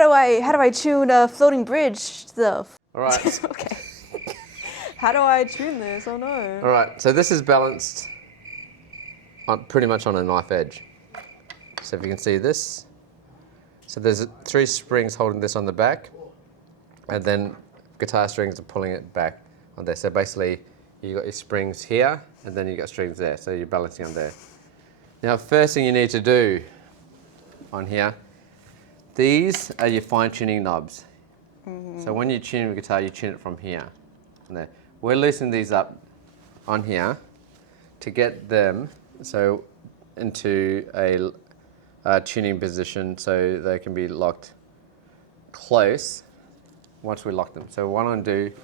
do I tune a floating bridge stuff? All right. Okay. How do I tune this? Oh no. All right, so this is balanced pretty much on a knife edge. So if you can see this, so there's 3 springs holding this on the back, and then guitar strings are pulling it back on there. So basically, you got your springs here, and then you got strings there. So you're balancing on there. Now, first thing you need to do on here, these are your fine tuning knobs. So when you tune the guitar, you tune it from here and there. We're loosening these up on here to get them into a tuning position so they can be locked close once we lock them. So what I'm going to do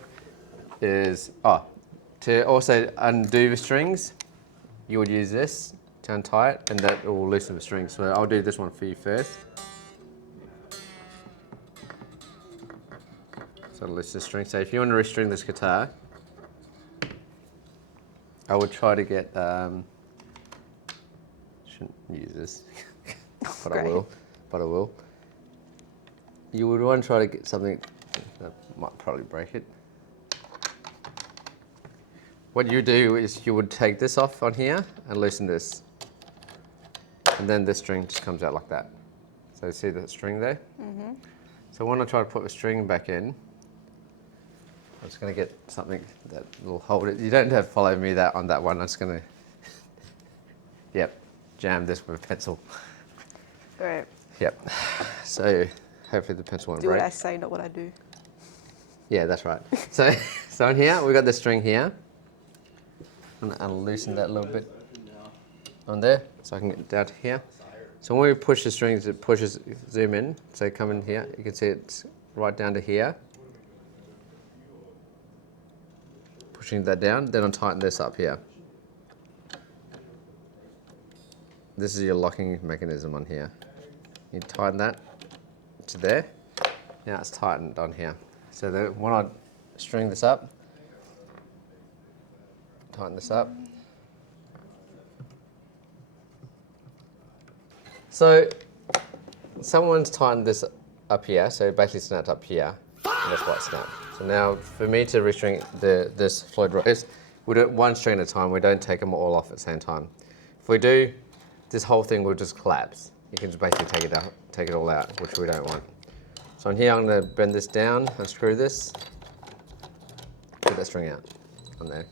is, to also undo the strings, you would use this to untie it, and that will loosen the strings. So I'll do this one for you first. So loosen the string. So if you want to restring this guitar, I would try to get, shouldn't use this, but I will. You would want to try to get something that might probably break it. What you do is you would take this off on here and loosen this. And then this string just comes out like that. So see that string there? So when I try to put the string back in, I'm just going to get something that will hold it. You don't have to follow me on that one. I'm just going to, jam this with a pencil. Great. Yep. So hopefully the pencil won't Do break. what I say, not what I do. Yeah, that's right. So on here, we've got the string here. And I'll loosen that a little bit on there, so I can get down to here. So when we push the strings, it pushes, zoom in, so come in here, you can see it's right down to here. Pushing that down, then I'll tighten this up here. This is your locking mechanism on here. You tighten that to there. Now it's tightened on here. So when I string this up, tighten this up. So someone's tightened this up here, so it basically snapped up here, and that's why it snapped. So now for me to restring this Floyd Rose, we do it one string at a time, we don't take them all off at the same time. If we do, this whole thing will just collapse. You can just basically take it all out, which we don't want. So on here I'm going to bend this down, unscrew this, put that string out on there.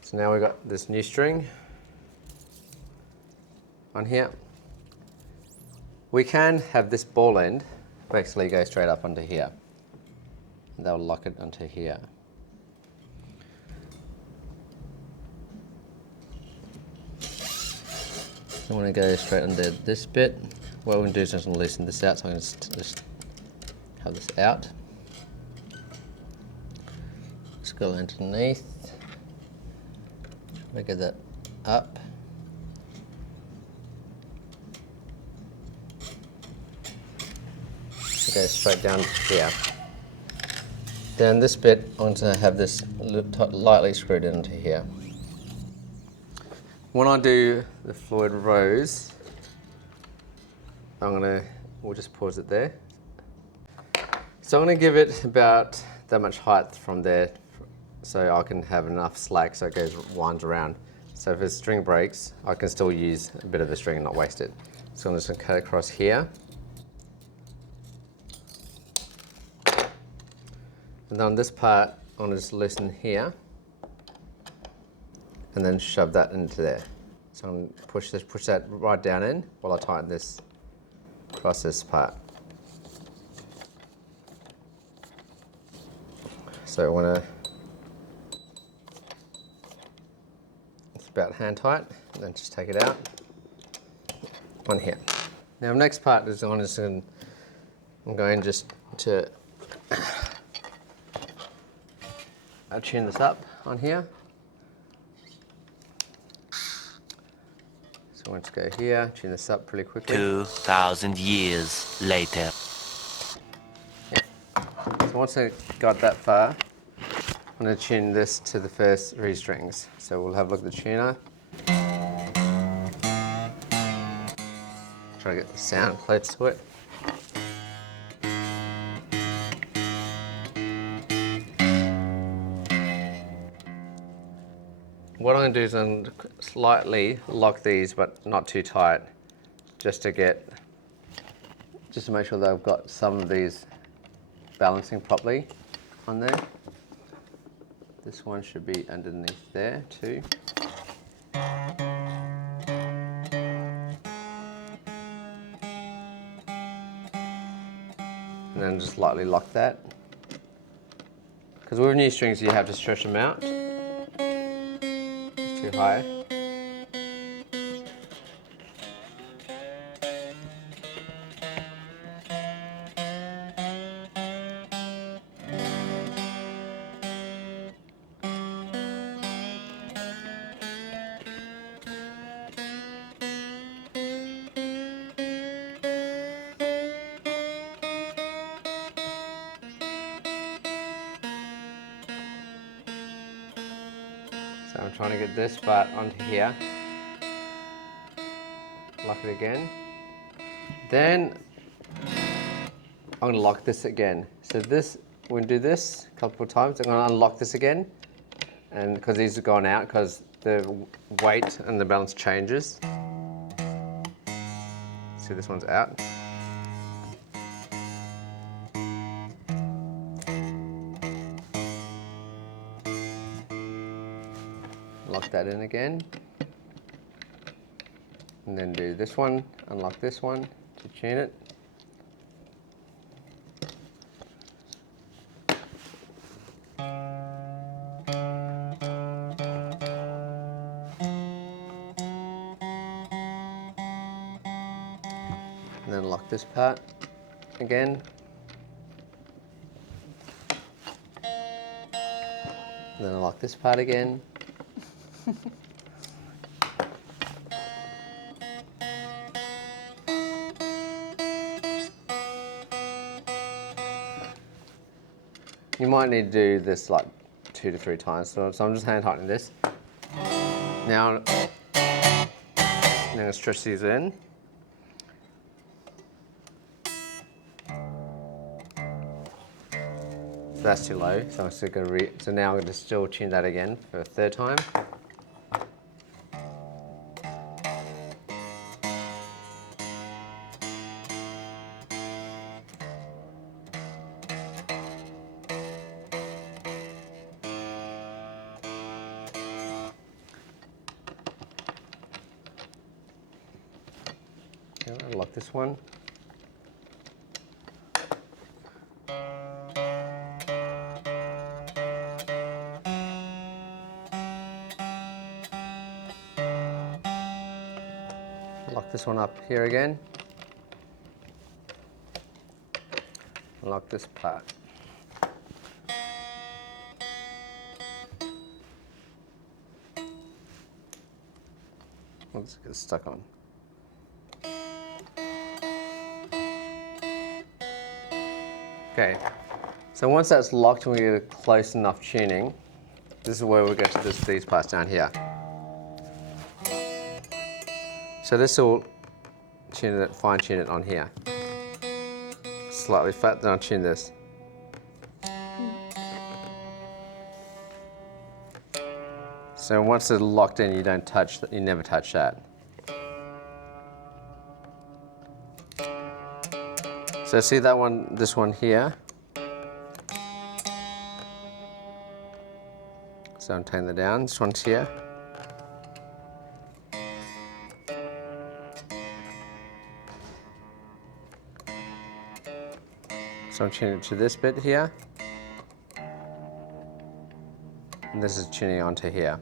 So now we've got this new string on here. We can have this ball end basically go straight up onto here. And that'll lock it onto here. I want to go straight under this bit. What we're going to do is just loosen this out, so I'm going to just have this out. Just go underneath. Try to get that up. Go straight down here. Then this bit, I'm going to have this lightly screwed into here. When I do the Floyd Rose, we'll just pause it there. So I'm going to give it about that much height from there, so I can have enough slack so it winds around. So if the string breaks, I can still use a bit of the string and not waste it. So I'm just going to cut across here. And then on this part, I'm going to just loosen here and then shove that into there. So I'm going to push that right down in while I tighten this across this part. So I want to, it's about hand tight, and then just take it out on here. Now the next part is I'm going just to I'll tune this up on here. So I want to go here, tune this up pretty quickly. 2,000 years later. So once I got that far, I'm going to tune this to the first 3 strings. So we'll have a look at the tuner. Try to get the sound close to it. What I'm going to do is I'm slightly lock these, but not too tight, just to make sure that I've got some of these balancing properly on there. This one should be underneath there too. And then just lightly lock that. Because with new strings you have to stretch them out. It's too high. So I'm trying to get this part onto here. Lock it again. Then I'm going to lock this again. So this, we're going to do this a couple of times. I'm going to unlock this again, and because these are going out, because the weight and the balance changes. See, this one's out. Lock that in again. And then do this one, unlock this one to tune it. And then lock this part again. And then lock this part again. You might need to do this like 2 to 3 times, so I'm just hand tightening this. Now I'm going to stretch these in. So that's too low, so I'm still going to so now I'm going to still tune that again for a 3rd time. Lock this one. Lock this one up here again. Lock this part. Let's get stuck on. Okay, so once that's locked and we get a close enough tuning, this is where we get to these parts down here. So this will tune it, fine tune it on here. Slightly flat, then I'll tune this. So once it's locked in, you don't touch that, you never touch that. So see that one, this one here. So I'm taking that down, this one's here. So I'm tuning it to this bit here. And this is tuning onto here.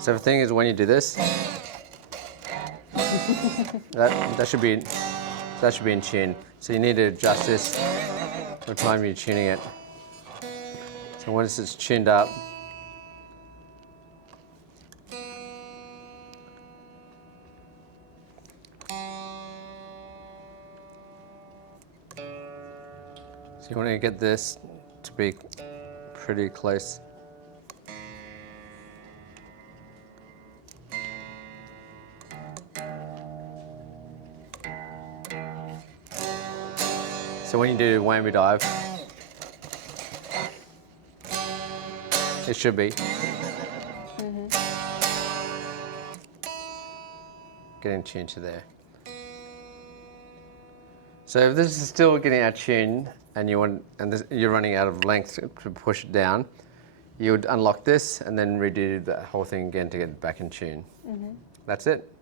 So the thing is, when you do this, that should be in tune. So you need to adjust this every time you're tuning it. So once it's tuned up, so you want to get this to be pretty close. So when you do whammy dive, It should be. Getting tuned to there. So if this is still getting out of tune and you're running out of length to push it down, you would unlock this and then redo the whole thing again to get it back in tune. That's it.